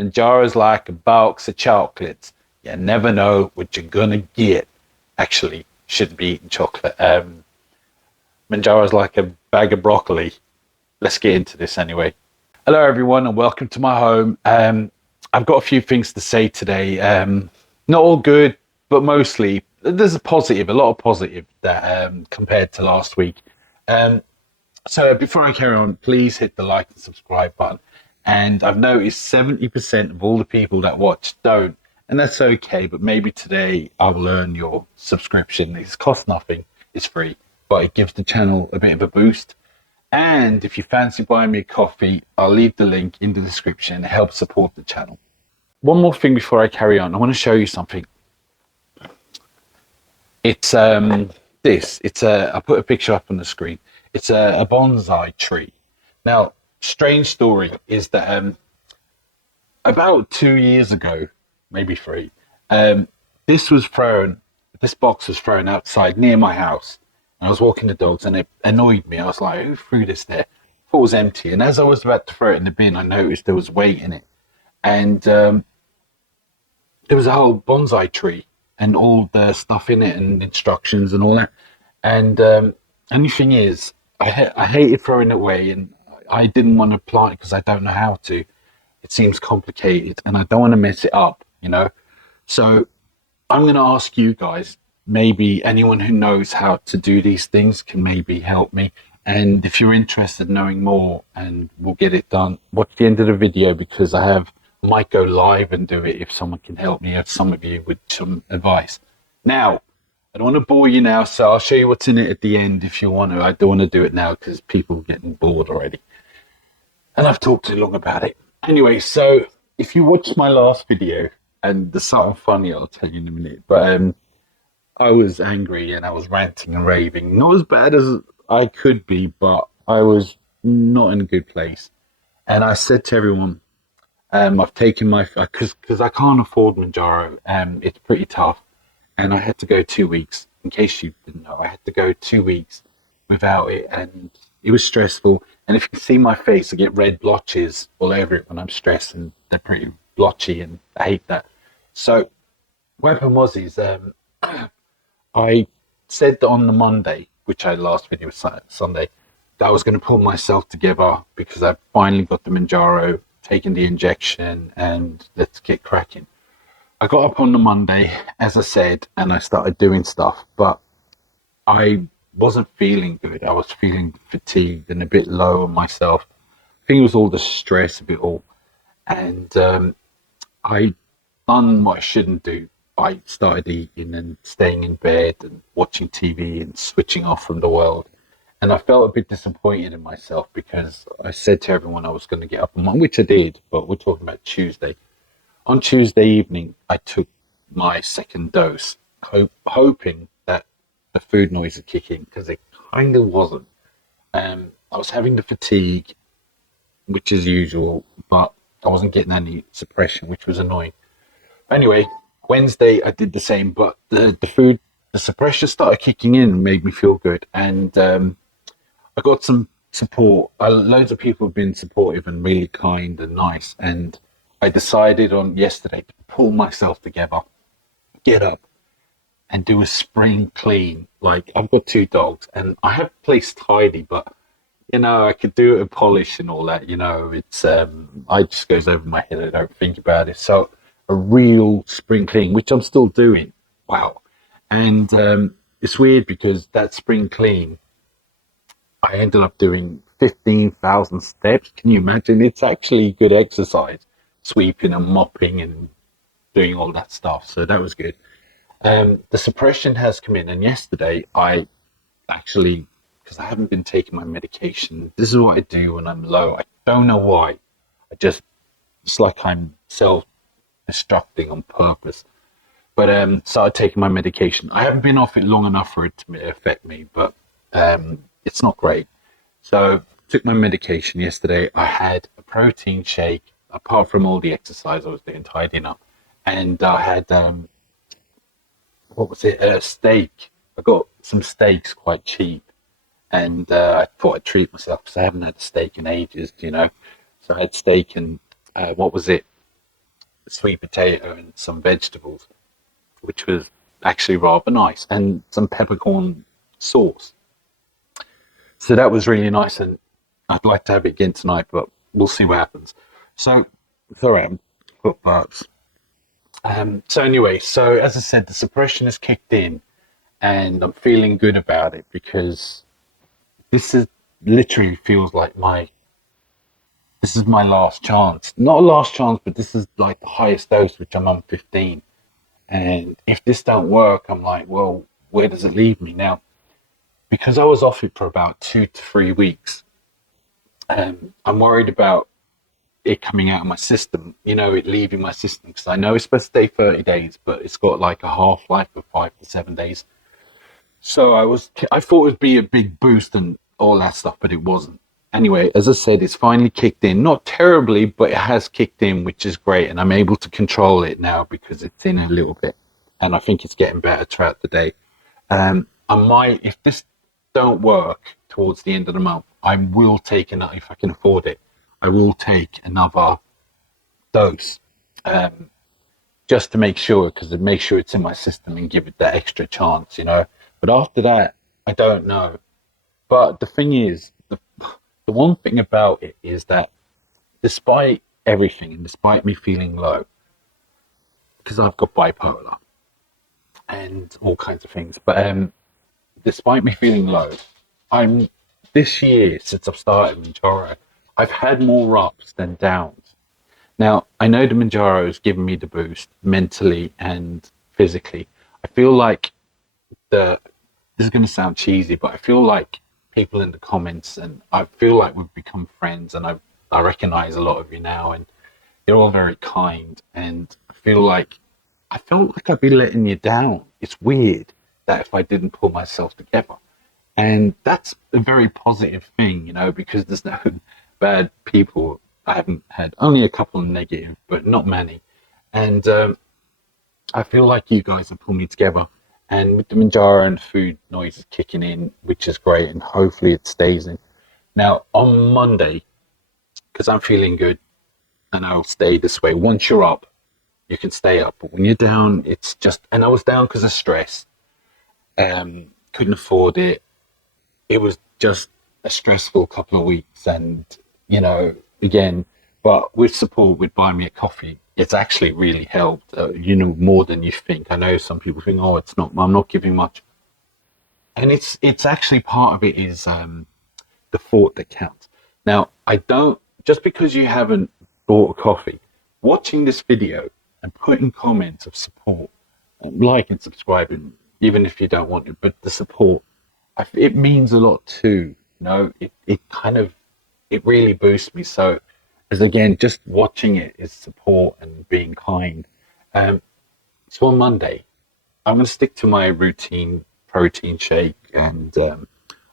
Mounjaro's like a box of chocolates. You never know what you're gonna get. Actually, shouldn't be eating chocolate. Mounjaro's like a bag of broccoli. Let's get into this anyway. Hello, everyone, and welcome to my home. I've got a few things to say today. Not all good, but mostly there's a lot of positive that compared to last week. So before I carry on, please hit the like and subscribe button. And I've noticed 70% of all the people that watch don't, and that's okay. But maybe today I'll earn your subscription. It costs nothing, it's free, but it gives the channel a bit of a boost. And if you fancy buying me a coffee, I'll leave the link in the description. It helps support the channel. One more thing before I carry on, I want to show you something. It's this. I put a picture up on the screen. It's a bonsai tree. Now, strange story is that about 2 years ago, maybe three, this box was thrown outside near my house. And I was walking the dogs and it annoyed me. I was like, who threw this there? I thought it was empty. And as I was about to throw it in the bin, I noticed there was weight in it. And there was a whole bonsai tree and all the stuff in it and instructions and all that. And only thing is, I hated throwing it away, and I didn't want to plant it because I don't know how to. It seems complicated and I don't want to mess it up, you know? So I'm going to ask you guys, maybe anyone who knows how to do these things can maybe help me. And if you're interested in knowing more and we'll get it done, watch the end of the video because I might go live and do it if someone can help me, or some of you with some advice. Now, I don't want to bore you now, so I'll show you what's in it at the end if you want to. I don't want to do it now because people are getting bored already. And I've talked too long about it. Anyway, so if you watched my last video, and there's something funny I'll tell you in a minute, but I was angry and I was ranting and raving. Not as bad as I could be, but I was not in a good place. And I said to everyone, I've taken because I can't afford Mounjaro. It's pretty tough. And I had to go 2 weeks. In case you didn't know, I had to go 2 weeks without it. And it was stressful. And if you see my face, I get red blotches all over it when I'm stressed. And they're pretty blotchy and I hate that. So what happened was I said on the Monday, which I last video was Sunday, that I was going to pull myself together because I finally got the Mounjaro, taken the injection, and let's get cracking. I got up on the Monday, as I said, and I started doing stuff, but I wasn't feeling good. I was feeling fatigued and a bit low on myself. I think it was all the stress of it all. And I done what I shouldn't do. I started eating and staying in bed and watching TV and switching off from the world. And I felt a bit disappointed in myself because I said to everyone I was going to get up on Monday, which I did, but we're talking about Tuesday. On Tuesday evening, I took my second dose, hoping that the food noise would kick in, because it kind of wasn't. I was having the fatigue, which is usual, but I wasn't getting any suppression, which was annoying. Anyway, Wednesday I did the same, but the suppression started kicking in and made me feel good. And I got some support. Loads of people have been supportive and really kind and nice. And I decided on yesterday to pull myself together, get up and do a spring clean. Like, I've got 2 dogs and I have the place tidy, but I could do it with polish and all that, it's, I just goes over my head. I don't think about it. So a real spring clean, which I'm still doing. Wow. And it's weird because that spring clean, I ended up doing 15,000 steps. Can you imagine? It's actually good exercise, sweeping and mopping and doing all that stuff. So that was good. The suppression has come in, and yesterday I actually, because I haven't been taking my medication, this is what I do when I'm low. I don't know why. It's like I'm self-destructing on purpose. But started taking my medication. I haven't been off it long enough for it to affect me, but it's not great. So took my medication yesterday. I had a protein shake, apart from all the exercise I was doing, tidying up. And I had, a steak. I got some steaks quite cheap. And I thought I'd treat myself because I haven't had a steak in ages, So I had steak and, sweet potato and some vegetables, which was actually rather nice, and some peppercorn sauce. So that was really nice, and I'd like to have it again tonight, but we'll see what happens. So, sorry, I'm got burps. So anyway, so as I said, the suppression has kicked in, and I'm feeling good about it because this is literally feels like my last chance. Not a last chance, but this is like the highest dose, which I'm on 15. And if this don't work, I'm like, well, where does it leave me now? Because I was off it for about 2 to 3 weeks. I'm worried about it coming out of my system, it leaving my system, because I know it's supposed to stay 30 days, but it's got like a half life of 5 to 7 days. So I thought it'd be a big boost and all that stuff, but it wasn't. Anyway, as I said, it's finally kicked in. Not terribly, but it has kicked in, which is great. And I'm able to control it now because it's in a little bit. And I think it's getting better throughout the day. I might, if this don't work towards the end of the month, I will take another, if I can afford it, I will take another dose, just to make sure, because it makes sure it's in my system and give it that extra chance. But after that, I don't know. But the thing is, the one thing about it is that despite everything and despite me feeling low, because I've got bipolar and all kinds of things, but despite me feeling low, I'm this year since I've started Mounjaro, I've had more ups than downs. Now I know the Mounjaro has given me the boost mentally and physically. I feel like the this is going to sound cheesy, but I feel like people in the comments, and I feel like we've become friends, and I recognize a lot of you now, and you're all very kind, and I felt like I'd be letting you down. It's weird that if I didn't pull myself together. And that's a very positive thing, because there's no bad people. I haven't had only a couple of negative, but not many. And I feel like you guys have pulled me together. And with the Manjaro and food noises kicking in, which is great, and hopefully it stays in. Now, on Monday, because I'm feeling good and I'll stay this way, once you're up, you can stay up. But when you're down, it's just, and I was down because of stress. Couldn't afford it. It was just a stressful couple of weeks, and again, but with support with Buy Me a Coffee, it's actually really helped, more than you think. I know some people think, oh, it's not, I'm not giving much, and it's actually part of it is the thought that counts. Now, I don't, just because you haven't bought a coffee, watching this video and putting comments of support, like and subscribing, even if you don't want it, but the support, it means a lot too. It kind of, it really boosts me. So, as again, just watching it is support and being kind. So on Monday, I'm going to stick to my routine protein shake, and oh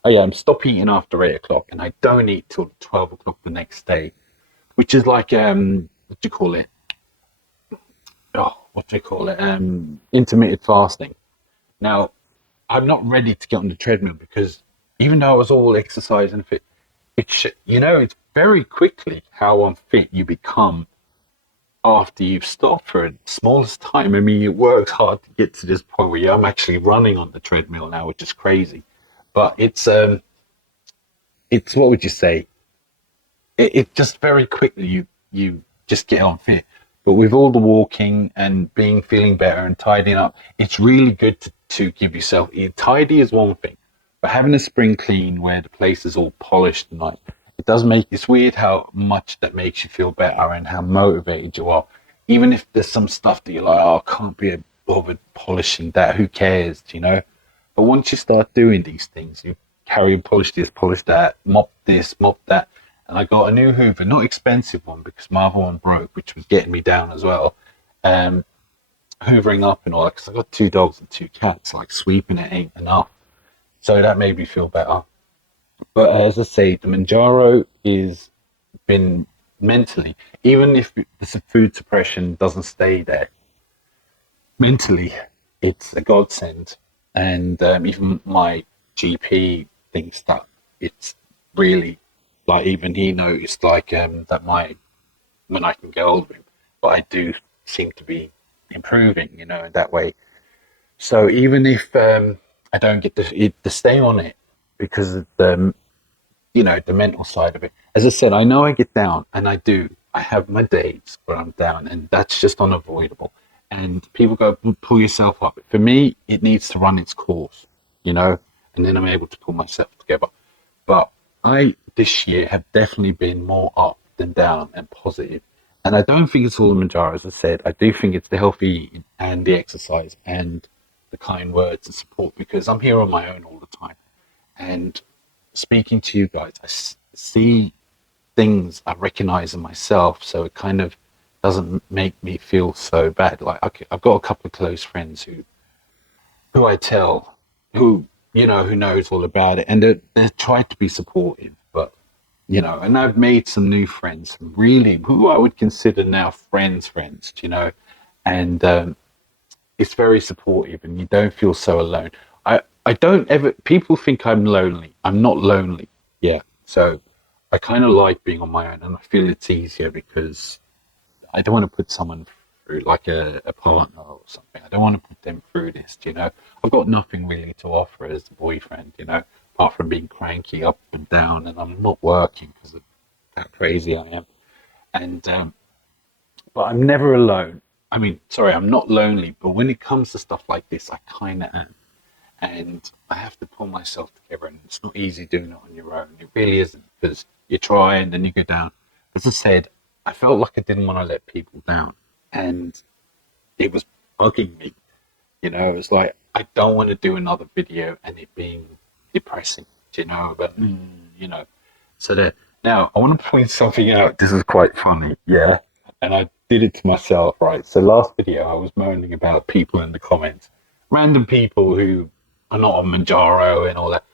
yeah, I'm stop eating after 8 o'clock, and I don't eat till 12 o'clock the next day, which is like what do you call it? Oh, what do you call it? Intermittent fasting. Now, I'm not ready to get on the treadmill because even though I was all exercise and fit, it's very quickly how unfit you become after you've stopped for the smallest time. I mean, it works hard to get to this point where I'm actually running on the treadmill now, which is crazy. But it's what would you say? It just very quickly you just get unfit. But with all the walking and feeling better and tidying up, it's really good to give yourself. Tidy is one thing, but having a spring clean where the place is all polished and like, it does make, it's weird how much that makes you feel better and how motivated you are. Even if there's some stuff that you're like, oh, I can't be bothered polishing that. Who cares? But once you start doing these things, you carry and polish this, polish that, mop this, mop that. And I got a new Hoover, not expensive one because my other one broke, which was getting me down as well. Hoovering up and all that, because I got 2 dogs and 2 cats, like sweeping it ain't enough. So that made me feel better. But as I say, the Mounjaro is been mentally, even if the food suppression doesn't stay there, mentally, it's a godsend. And even my GP thinks that it's really, like, even he noticed like that when I can get hold of him, but I do seem to be improving, in that way. So even if I don't get to stay on it because of the mental side of it. As I said, I know I get down, and I do. I have my days where I'm down, and that's just unavoidable. And people go, pull yourself up. For me, it needs to run its course, and then I'm able to pull myself together. But I, this year, have definitely been more up than down and positive. And I don't think it's all the Mounjaro, as I said. I do think it's the healthy eating and the exercise and the kind words and support, because I'm here on my own all the time. And speaking to you guys, see things I recognize in myself, so it kind of doesn't make me feel so bad. Like, okay, I've got a couple of close friends who I tell, who knows all about it, and they try to be supportive, but and I've made some new friends, really, who I would consider now friends, and it's very supportive, and you don't feel so alone. I don't ever, people think I'm lonely. I'm not lonely. Yeah. So I kind of like being on my own, and I feel it's easier because I don't want to put someone through, like a partner or something. I don't want to put them through this. I've got nothing really to offer as a boyfriend, apart from being cranky up and down, and I'm not working because of how crazy I am. And, but I'm never alone. I mean, sorry, I'm not lonely, but when it comes to stuff like this, I kind of am. And I have to pull myself together, and it's not easy doing it on your own. It really isn't, because you try and then you go down. As I said, I felt like I didn't want to let people down, and it was bugging me. It was like, I don't want to do another video and it being depressing, but so there. Now I want to point something out. This is quite funny, yeah. And I did it to myself, right? So last video I was moaning about people in the comments, random people who are not on Mounjaro and all that.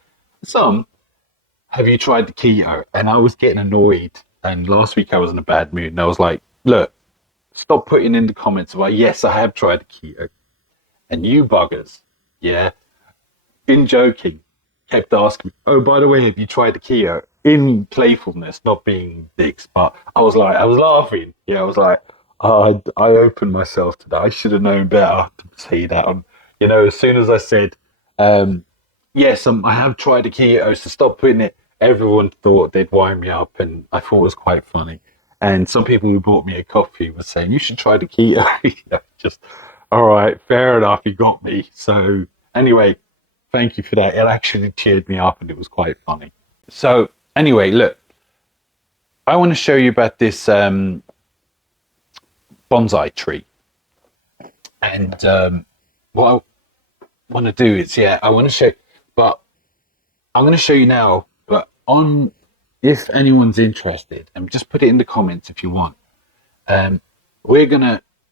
Some, have you tried the keto? And I was getting annoyed. And last week I was in a bad mood, and I was like, look, stop putting in the comments about, yes, I have tried the keto. And you buggers, yeah, been joking, kept asking me, oh, by the way, have you tried the keto? In playfulness, not being dicks, but I was laughing. Yeah, I was like, I opened myself to that. I should have known better to say that. As soon as I said, yes, I have tried the keto, so stop putting it. Everyone thought they'd wind me up, and I thought it was quite funny. And some people who bought me a coffee were saying, you should try the keto. Just, all right, fair enough, you got me. So anyway, thank you for that. It actually cheered me up, and it was quite funny. So anyway, look, I want to show you about this bonsai tree. And what I want to do is, I want to show, but I'm going to show you now, but if anyone's interested, and just put it in the comments if you want. I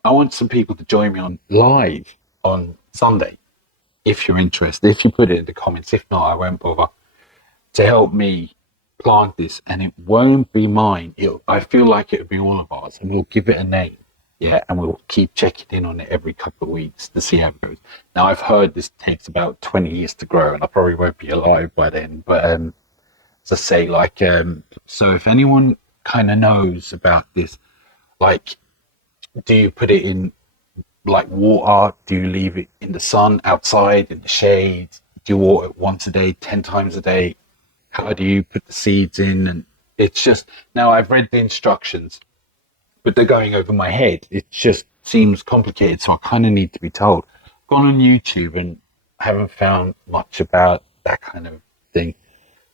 want some people to join me on live on Sunday, if you're interested. If you put it in the comments, if not, I won't bother, to help me plant this. And it won't be mine. I feel like it'll be all of ours, and we'll give it a name. Yeah, and we'll keep checking in on it every couple of weeks to see how it goes. Now, I've heard this takes about 20 years to grow, and I probably won't be alive by then. But as I say, so if anyone kind of knows about this, like, do you put it in like water? Do you leave it in the sun, outside, in the shade? Do you water it once a day, 10 times a day? How do you put the seeds in? And it's just, now I've read the instructions, but they're going over my head. It just seems complicated, so I kind of need to be told. I've gone on YouTube and haven't found much about that kind of thing.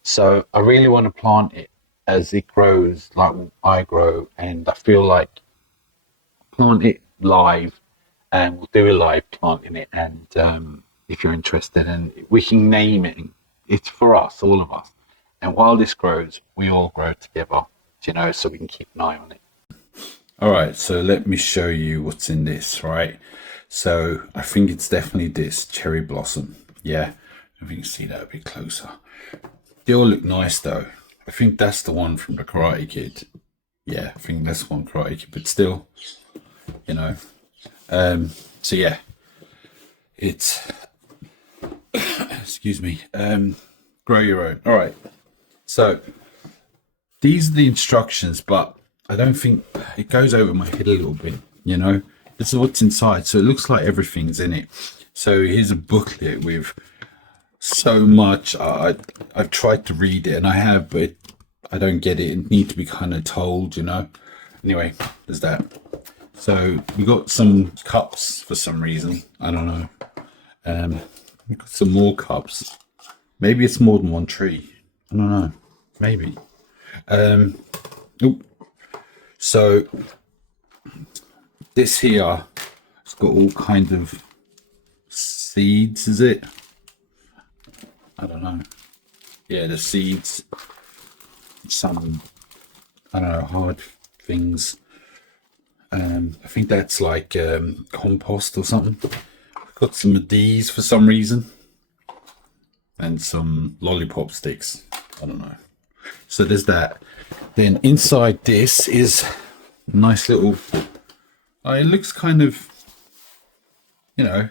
So I really want to plant it as it grows, like I grow, and I feel like plant it live, and we'll do a live planting it. And if you're interested, and we can name it. It's for us, all of us. And while this grows, we all grow together, so we can keep an eye on it. All right, so let me show you what's in this, right? So I think it's definitely this cherry blossom. Yeah, if you can see that a bit closer. They all look nice though. I think that's the one from the Karate Kid. Yeah, I think that's one Karate Kid, but still, so yeah, it's, excuse me, grow your own. All right, so these are the instructions, but I don't think it goes over my head a little bit, this is what's inside. So it looks like everything's in it. So here's a booklet with so much. I've tried to read it, and I have, but I don't get it. It needs to be kind of told, you know. Anyway, there's that. So we got some cups for some reason. I don't know. We got some more cups. Maybe it's more than one tree. I don't know. Maybe. Oop. So this here, it's got all kind of seeds. Is it? I don't know. Yeah, the seeds. Some, I don't know, hard things. I think that's like compost or something. Got some of these for some reason, and some lollipop sticks. I don't know. So there's that. Then inside this is a nice little. It looks kind of, you know,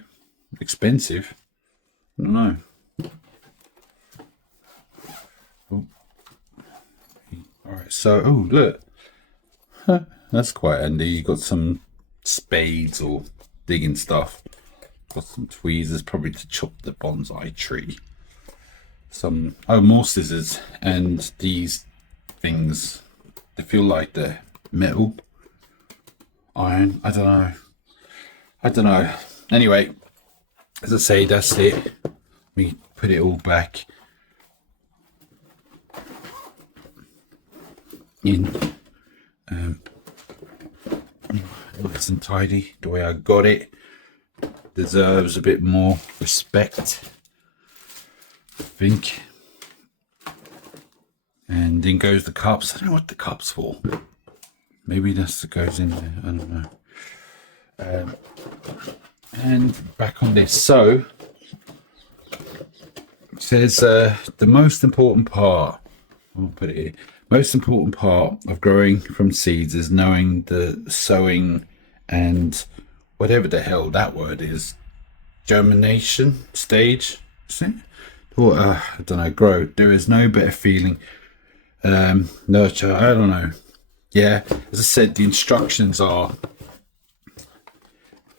expensive. I don't know. Oh. All right. So, oh look, that's quite handy. You got some spades or digging stuff. Got some tweezers, probably to chop the bonsai tree. Some more scissors, and these things. They feel like they're metal, iron. I don't know. I don't know. Anyway, as I say, that's it. Let me put it all back in. Nice and tidy the way I got it. Deserves a bit more respect, I think. And then goes the cups. I don't know what the cup's for. Maybe that's what goes in there. I don't know. And back on this. So it says the most important part. I'll put it here. Most important part of growing from seeds is knowing the sowing and whatever the hell that word is, germination stage. Is it? Or I don't know. Grow. There is no better feeling. Nurture. I don't know. Yeah, as I said, the instructions are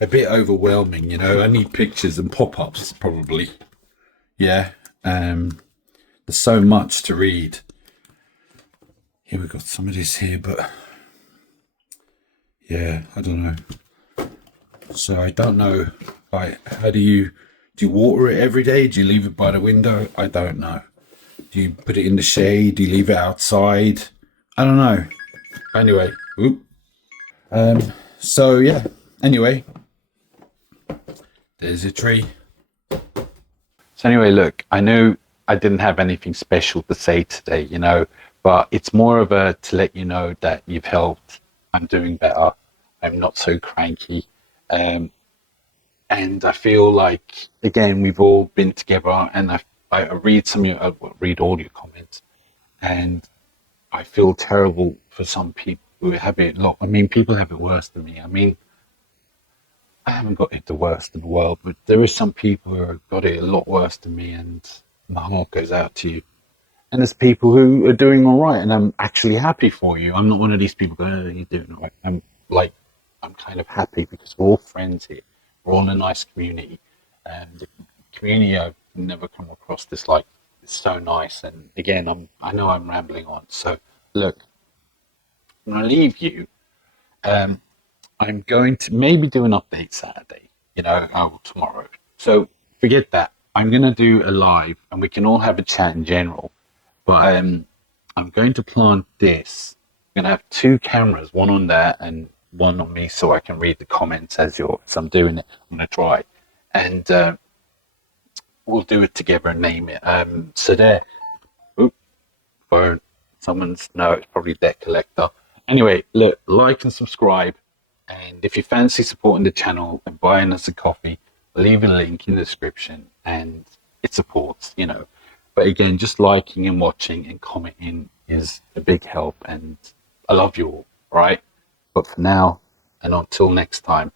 a bit overwhelming. You know, I need pictures and pop-ups probably. Yeah. There's so much to read. Here we got some of this here, but yeah, I don't know. So I don't know. Like, how do you water it every day? Do you leave it by the window? I don't know. Do you put it in the shade? Do you leave it outside? I don't know. Anyway, whoop. So yeah. Anyway, there's a tree. So anyway, look, I know I didn't have anything special to say today, you know, but it's more of a to let you know that you've helped. I'm doing better. I'm not so cranky. And I feel like, again, we've all been together, and I read I read all your comments, and I feel terrible for some people who have it a lot. I mean, people have it worse than me. I mean, I haven't got it the worst in the world, but there is some people who have got it a lot worse than me, and my heart goes out to you. And there's people who are doing all right, and I'm actually happy for you. I'm not one of these people going, "Oh, you're doing all right." I'm like, I'm kind of happy because we're all friends here. We're all in a nice community, and the community I've never come across this like. It's so nice. And again, I know I'm rambling on. So look, I'm gonna leave you. Um, I'm going to maybe do an update Saturday, you know, tomorrow. So forget that. I'm going to do a live, and we can all have a chat in general. But I'm going to plant this. I'm going to have two cameras, one on there and one on me, so I can read the comments as I'm doing it. I'm going to try. And we'll do it together and name it. So there. Oop, phone. Someone's, no, it's probably debt collector. Anyway, look, like and subscribe. And if you fancy supporting the channel and buying us a coffee, leave a link in the description, and it supports, you know. But again, just liking and watching and commenting is a big help, and I love you all, right? But for now, and until next time,